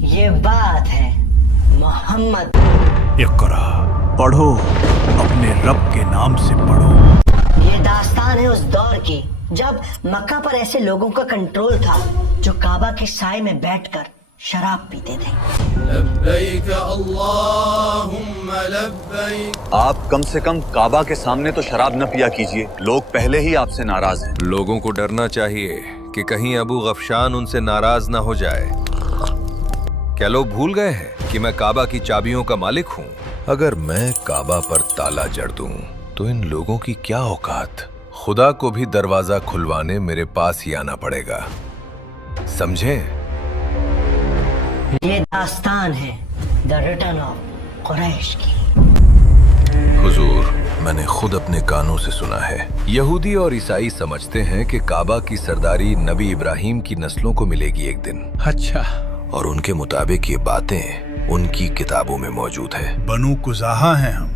یہ بات ہے محمد۔ اقرا، پڑھو، اپنے رب کے نام سے پڑھو۔ یہ داستان ہے اس دور کی جب مکہ پر ایسے لوگوں کا کنٹرول تھا جو کعبہ کے سائے میں بیٹھ کر شراب پیتے تھے۔ لبیک اللہم لبیک۔ آپ کم سے کم کعبہ کے سامنے تو شراب نہ پیا کیجئے، لوگ پہلے ہی آپ سے ناراض ہیں۔ لوگوں کو ڈرنا چاہیے کہ کہیں ابو غفشان ان سے ناراض نہ ہو جائے۔ کیا لوگ بھول گئے ہیں کہ میں کعبہ کی چابیوں کا مالک ہوں؟ اگر میں کعبہ پر تالا جڑ دوں تو ان لوگوں کی کیا اوقات؟ خدا کو بھی دروازہ کھلوانے میرے پاس ہی آنا پڑے گا، سمجھیں؟ یہ داستان ہے دا ریٹرن آف قریش کی۔ حضور، میں نے خود اپنے کانوں سے سنا ہے، یہودی اور عیسائی سمجھتے ہیں کہ کعبہ کی سرداری نبی ابراہیم کی نسلوں کو ملے گی ایک دن۔ اچھا، اور ان کے مطابق یہ باتیں ان کی کتابوں میں موجود ہے۔ بنو قزاحہ ہیں ہم،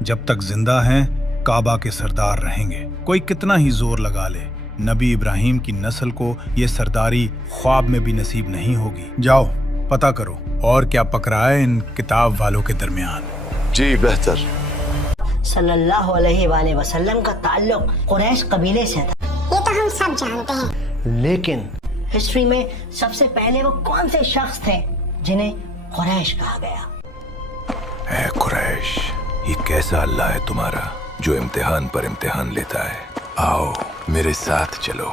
جب تک زندہ ہیں کعبہ کے سردار رہیں گے۔ کوئی کتنا ہی زور لگا لے، نبی ابراہیم کی نسل کو یہ سرداری خواب میں بھی نصیب نہیں ہوگی۔ جاؤ پتہ کرو اور کیا پکڑا ہے ان کتاب والوں کے درمیان۔ جی بہتر۔ صلی اللہ علیہ وآلہ وسلم کا تعلق قریش قبیلے سے تھا، یہ تو ہم سب جانتے ہیں، لیکن ہسٹری میں سب سے پہلے وہ کون سے شخص تھے جنہیں قریش کہا گیا؟ اے قریش، یہ کیسا اللہ ہے تمہارا جو امتحان پر امتحان لیتا ہے؟ آؤ میرے ساتھ چلو،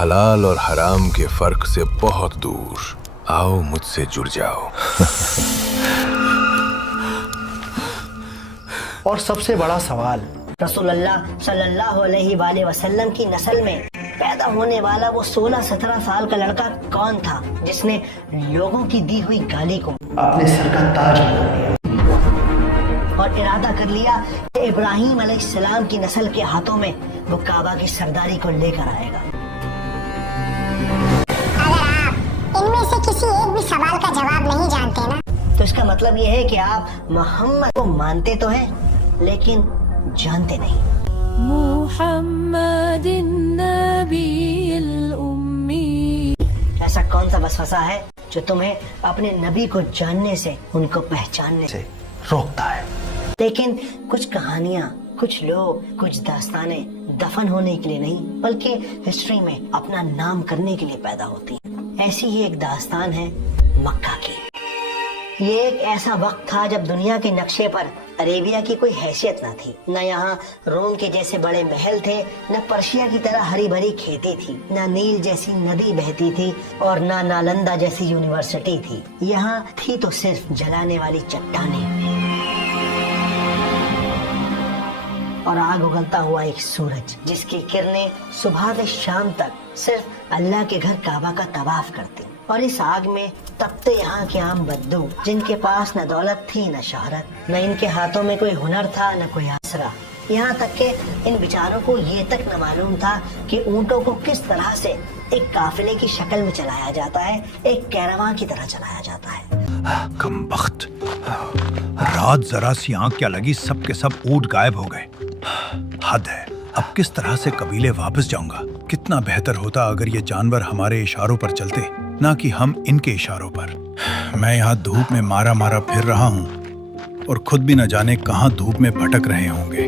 حلال اور حرام کے فرق سے بہت دور، آؤ مجھ سے جڑ جاؤ۔ اور سب سے بڑا سوال، رسول اللہ صلی اللہ علیہ وآلہ وسلم کی نسل میں پیدا ہونے والا وہ 16-17 سال کا لڑکا کون تھا جس نے لوگوں کی دی ہوئی گالی کو اپنے سر کا تاج بنا لیا اور ارادہ کر لیا کہ ابراہیم علیہ السلام کی نسل کے ہاتھوں میں وہ کعبہ کی سرداری کو لے کر آئے گا؟ اگر آپ ان میں سے کسی ایک بھی سوال کا جواب نہیں جانتے نا، تو اس کا مطلب یہ ہے کہ آپ محمد کو مانتے تو ہیں لیکن جانتے نہیں۔ محمد النبی الأمی۔ ایسا کون سا وسوسہ ہے جو تمہیں اپنے نبی کو جاننے سے، ان کو پہچاننے سے روکتا ہے؟ لیکن کچھ کہانیاں، کچھ لوگ، کچھ داستانیں دفن ہونے کے لیے نہیں بلکہ ہسٹری میں اپنا نام کرنے کے لیے پیدا ہوتی ہیں۔ ایسی ہی ایک داستان ہے مکہ کی۔ یہ ایک ایسا وقت تھا جب دنیا کے نقشے پر عربیہ کی کوئی حیثیت نہ تھی، نہ یہاں روم کے جیسے بڑے محل تھے، نہ پرشیا کی طرح ہری بھری کھیتی تھی، نہ نیل جیسی ندی بہتی تھی اور نہ نالندہ جیسی یونیورسٹی تھی۔ یہاں تھی تو صرف جلانے والی چٹانیں اور آگ اگلتا ہوا ایک سورج جس کی کرنیں صبح سے شام تک صرف اللہ کے گھر کعبہ کا طواف کرتی، اور اس آگ میں تپتے یہاں کے عام بدو جن کے پاس نہ دولت تھی نہ شہرت، نہ ان کے ہاتھوں میں کوئی ہنر تھا نہ کوئی آسرا، یہاں تک کہ ان بیچاروں کو یہ تک نہ معلوم تھا کہ اونٹوں کو کس طرح سے ایک قافلے کی شکل میں چلایا جاتا ہے، ایک کیراواں کی طرح چلایا جاتا ہے۔ کم بخت، رات ذرا سی آنکھ کیا لگی، سب کے سب اونٹ غائب ہو گئے۔ حد ہے، اب کس طرح سے قبیلے واپس جاؤں گا؟ کتنا بہتر ہوتا اگر یہ جانور ہمارے اشاروں پر چلتے، نہ کہ ہم ان کے اشاروں پر۔ میں یہاں دھوپ میں مارا مارا پھر رہا ہوں اور خود بھی نہ جانے کہاں دھوپ میں بھٹک رہے ہوں گے۔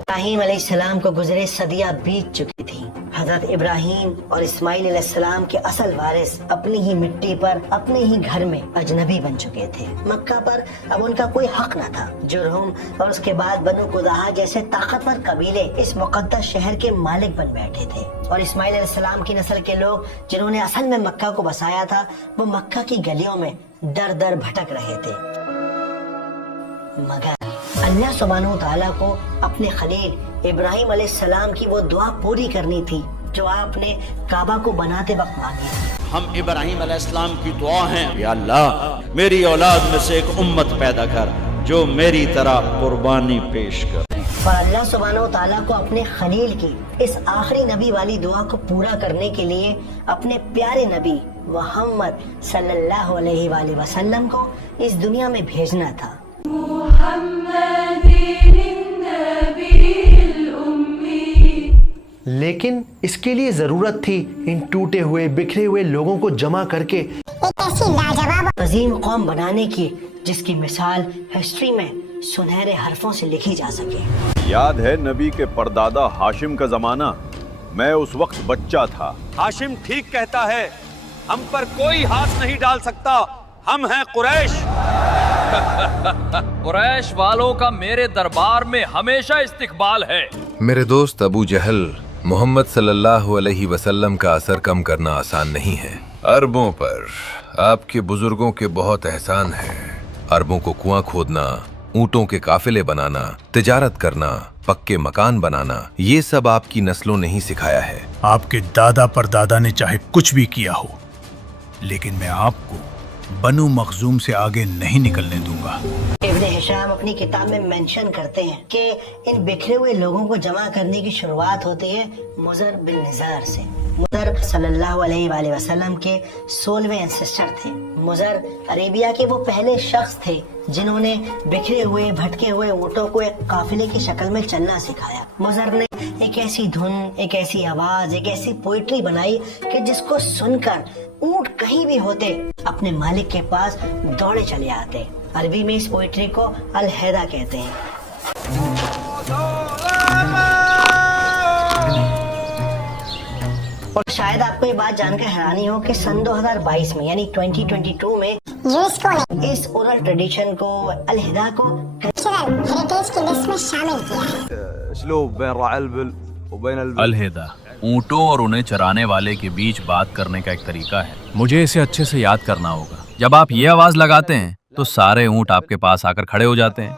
ابراہیم علیہ السلام کو گزرے صدیاں بیت چکی تھی۔ حضرت ابراہیم اور اسماعیل علیہ السلام کے اصل وارث اپنی ہی مٹی پر اپنے ہی گھر میں اجنبی بن چکے تھے۔ مکہ پر اب ان کا کوئی حق نہ تھا۔ جرہم اور اس کے بعد بنو قزاحہ جیسے طاقتور قبیلے اس مقدس شہر کے مالک بن بیٹھے تھے، اور اسماعیل علیہ السلام کی نسل کے لوگ جنہوں نے اصل میں مکہ کو بسایا تھا، وہ مکہ کی گلیوں میں در در بھٹک رہے تھے۔ مگر اللہ سبحانہ وتعالیٰ کو اپنے خلیل ابراہیم علیہ السلام کی وہ دعا پوری کرنی تھی جو آپ نے کعبہ کو بناتے وقت مانگی تھی۔ ہم ابراہیم علیہ السلام کی دعا ہیں، یا اللہ میری اولاد میں سے ایک امت پیدا کر جو میری طرح قربانی پیش کر۔ اور اللہ سبحانہ وتعالیٰ کو اپنے خلیل کی اس آخری نبی والی دعا کو پورا کرنے کے لیے اپنے پیارے نبی محمد صلی اللہ علیہ وآلہ وسلم کو اس دنیا میں بھیجنا تھا۔ لیکن اس کے لیے ضرورت تھی ان ٹوٹے ہوئے بکھرے ہوئے لوگوں کو جمع کر کے ایک ایسی لاجواب عظیم قوم بنانے کی جس کی مثال ہسٹری میں سنہرے حرفوں سے لکھی جا سکے۔ یاد ہے نبی کے پردادا ہاشم کا زمانہ؟ میں اس وقت بچہ تھا۔ ہاشم ٹھیک کہتا ہے، ہم پر کوئی ہاتھ نہیں ڈال سکتا، ہم ہیں قریش۔ قریش والوں کا میرے دربار میں ہمیشہ استقبال ہے۔ میرے دوست ابو جہل، محمد صلی اللہ علیہ وسلم کا اثر کم کرنا آسان نہیں ہے۔ عربوں پر آپ کے بزرگوں کے بہت احسان ہیں۔ عربوں کو کنواں کھودنا، اونٹوں کے قافلے بنانا، تجارت کرنا، پکے مکان بنانا، یہ سب آپ کی نسلوں نے ہی سکھایا ہے۔ آپ کے دادا پر دادا نے چاہے کچھ بھی کیا ہو، لیکن میں آپ کو بنو مخزوم سے آگے نہیں نکلنے دوں گا۔ ابن ہشام اپنی کتاب میں مینشن کرتے ہیں کہ ان بکھرے ہوئے لوگوں کو جمع کرنے کی شروعات ہوتی ہے مضر بن نزار سے۔ مضر صلی اللہ علیہ وآلہ وسلم کے 16ویں انسسٹر تھے۔ مضر عربیہ کے وہ پہلے شخص تھے جنہوں نے بکھرے ہوئے بھٹکے ہوئے اونٹوں کو ایک قافلے کی شکل میں چلنا سکھایا۔ مضر نے ایک ایسی دھن، ایک ایسی آواز، ایک ایسی پوئٹری بنائی کہ جس کو سن کر اونٹ کہیں بھی ہوتے اپنے مالک کے پاس دوڑے چلے آتے۔ عربی میں اس پوئٹری کو الہیدہ کہتے ہیں۔ اور شاید آپ کو یہ بات جان کر حیرانی ہو کہ سن 2022 میں یعنی 2022 میں یونیسکو نے اس اورل ٹریڈیشن کو، الہدا کو کلچرل ہیریٹیج کی لسٹ میں شامل کیا ہے۔ الہدا اونٹوں اور انہیں چرانے والے کے بیچ بات کرنے کا ایک طریقہ ہے۔ مجھے اسے اچھے سے یاد کرنا ہوگا۔ جب آپ یہ آواز لگاتے ہیں تو سارے اونٹ آپ کے پاس آ کر کھڑے ہو جاتے ہیں۔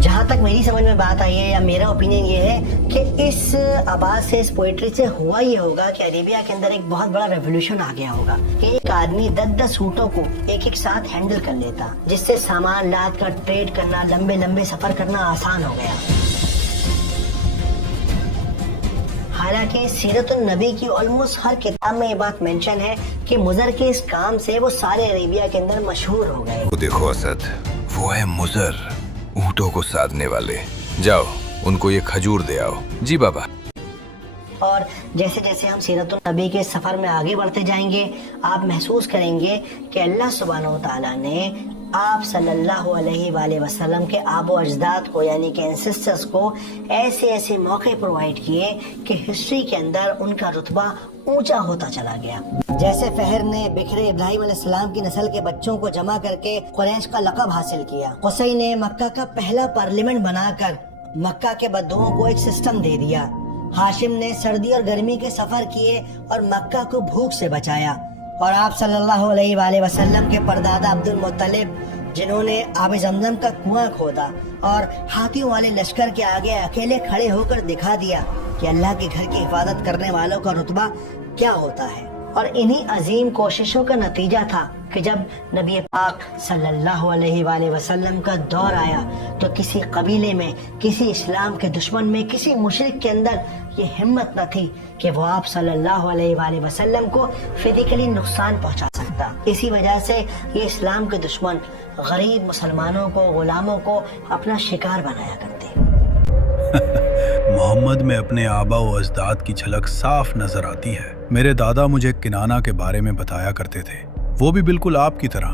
جہاں تک میری سمجھ میں بات آئی ہے یا میرا اوپینین یہ ہے کہ اس آواز سے، اس پوئٹری سے ہوا یہ ہوگا کہ عربیہ کے اندر ایک بہت بڑا ریولوشن آ گیا ہوگا کہ ایک آدمی 10 اونٹوں کو ایک ساتھ ہینڈل کر لیتا، جس سے سامان لاد کر ٹریڈ کرنا، لمبے لمبے سفر کرنا آسان ہو گیا۔ حالانکہ سیرت النبی کی آلموسٹ ہر کتاب میں یہ بات مینشن ہے کہ مضر کے اس کام سے وہ سارے عربیہ کے اندر مشہور ہو گئے۔ وہ دیکھو اسد، وہ ہے مضر، اونٹوں کو سادنے والے۔ جاؤ ان کو یہ کھجور دے آؤ۔ جی بابا۔ اور جیسے جیسے ہم سیرت النبی کے سفر میں آگے بڑھتے جائیں گے، آپ محسوس کریں گے کہ اللہ سبحانہ و تعالیٰ نے آپ صلی اللہ علیہ وآلہ وسلم کے آب و اجداد کو یعنی کہ انسسٹرز کو ایسے ایسے موقع پرووائڈ کیے کہ ہسٹری کے اندر ان کا رتبہ اونچا ہوتا چلا گیا۔ جیسے فہر نے بکھرے ابراہیم علیہ السلام کی نسل کے بچوں کو جمع کر کے قریش کا لقب حاصل کیا۔ قصی نے مکہ کا پہلا پارلیمنٹ بنا کر مکہ کے بدوؤں کو ایک سسٹم دے دیا۔ ہاشم نے سردی اور گرمی کے سفر کیے اور مکہ کو بھوک سے بچایا۔ اور آپ صلی اللہ علیہ وآلہ وسلم کے پردادا عبد المطلب جنہوں نے آب زمزم کا کنواں کھودا اور ہاتھیوں والے لشکر کے آگے اکیلے کھڑے ہو کر دکھا دیا کہ اللہ کے گھر کی حفاظت کرنے والوں کا رتبہ کیا ہوتا ہے۔ اور انہی عظیم کوششوں کا نتیجہ تھا کہ جب نبی پاک صلی اللہ علیہ وآلہ وسلم کا دور آیا تو کسی قبیلے میں، کسی اسلام کے دشمن میں، کسی مشرک کے اندر یہ ہمت نہ تھی کہ وہ آپ صلی اللہ علیہ وآلہ وسلم کو فزیکلی نقصان پہنچا سکتا۔ اسی وجہ سے یہ اسلام کے دشمن غریب مسلمانوں کو، غلاموں کو اپنا شکار بنایا کرتے۔ محمد میں اپنے آبا و اجداد کی جھلک صاف نظر آتی ہے۔ میرے دادا مجھے کنانا کے بارے میں بتایا کرتے تھے۔ وہ بھی بالکل آپ کی طرح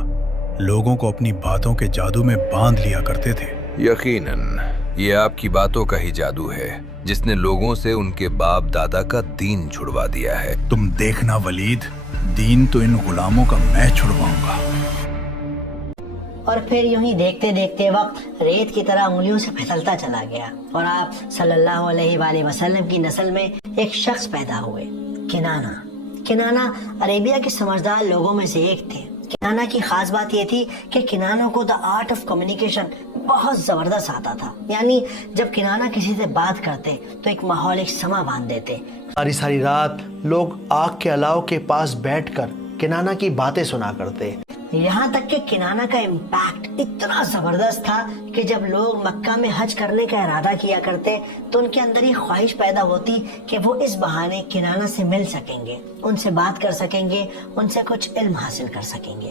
لوگوں کو اپنی باتوں کے جادو میں باندھ لیا کرتے تھے۔ یقیناً یہ آپ کی باتوں کا ہی جادو ہے جس نے لوگوں سے ان کے باپ دادا کا دین چھڑوا دیا ہے۔ تم دیکھنا ولید، دین تو ان غلاموں کا میں چھڑواؤں گا۔ اور پھر یوں ہی دیکھتے دیکھتے وقت ریت کی طرح انگلیوں سے پھسلتا چلا گیا اور آپ صلی اللہ علیہ وآلہ وسلم کی نسل میں ایک شخص پیدا ہوئے، کنانا۔ کنانا عربیہ کے سمجھدار لوگوں میں سے ایک تھے۔ کنانا کی خاص بات یہ تھی کہ کنانا کو دا آرٹ آف کمیونیکیشن بہت زبردست آتا تھا۔ یعنی جب کنانا کسی سے بات کرتے تو ایک ماحول، ایک سما باندھ دیتے۔ ساری رات لوگ آگ کے الاؤ کے پاس بیٹھ کر کنانا کی باتیں سنا کرتے۔ یہاں تک کہ کنانا کا امپیکٹ اتنا زبردست تھا کہ جب لوگ مکہ میں حج کرنے کا ارادہ کیا کرتے تو ان کے اندر یہ خواہش پیدا ہوتی کہ وہ اس بہانے کنانا سے مل سکیں گے، ان سے بات کر سکیں گے، ان سے کچھ علم حاصل کر سکیں گے۔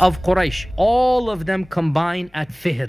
Of Quraysh, all of them combine at Fihr.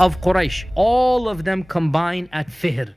Of Quraysh, all of them combine at Fihr.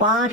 5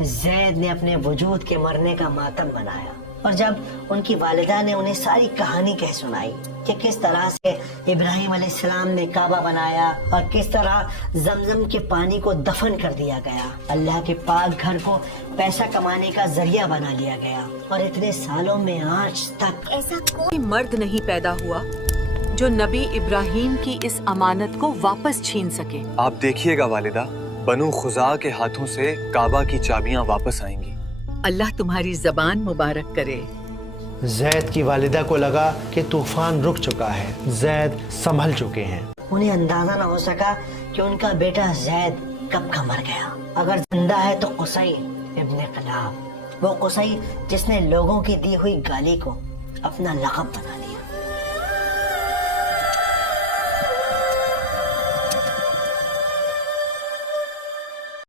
زید نے اپنے وجود کے مرنے کا ماتم منایا، اور جب ان کی والدہ نے انہیں ساری کہانی کہہ سنائی کہ کس طرح سے ابراہیم علیہ السلام نے کعبہ بنایا اور کس طرح زمزم کے پانی کو دفن کر دیا گیا، اللہ کے پاک گھر کو پیسہ کمانے کا ذریعہ بنا لیا گیا، اور اتنے سالوں میں آج تک ایسا کوئی مرد نہیں پیدا ہوا جو نبی ابراہیم کی اس امانت کو واپس چھین سکے۔ آپ دیکھیے گا والدہ، بنو خزاع کے ہاتھوں سے کعبہ کی چابیاں واپس آئیں گی۔ اللہ تمہاری زبان مبارک کرے۔ زید کی والدہ کو لگا کہ طوفان رک چکا ہے، زید سنبھل چکے ہیں۔ انہیں اندازہ نہ ہو سکا کہ ان کا بیٹا زید کب کا مر گیا۔ اگر زندہ ہے تو قصی ابن کلاب، وہ قصی جس نے لوگوں کی دی ہوئی گالی کو اپنا لقب بنا لیا۔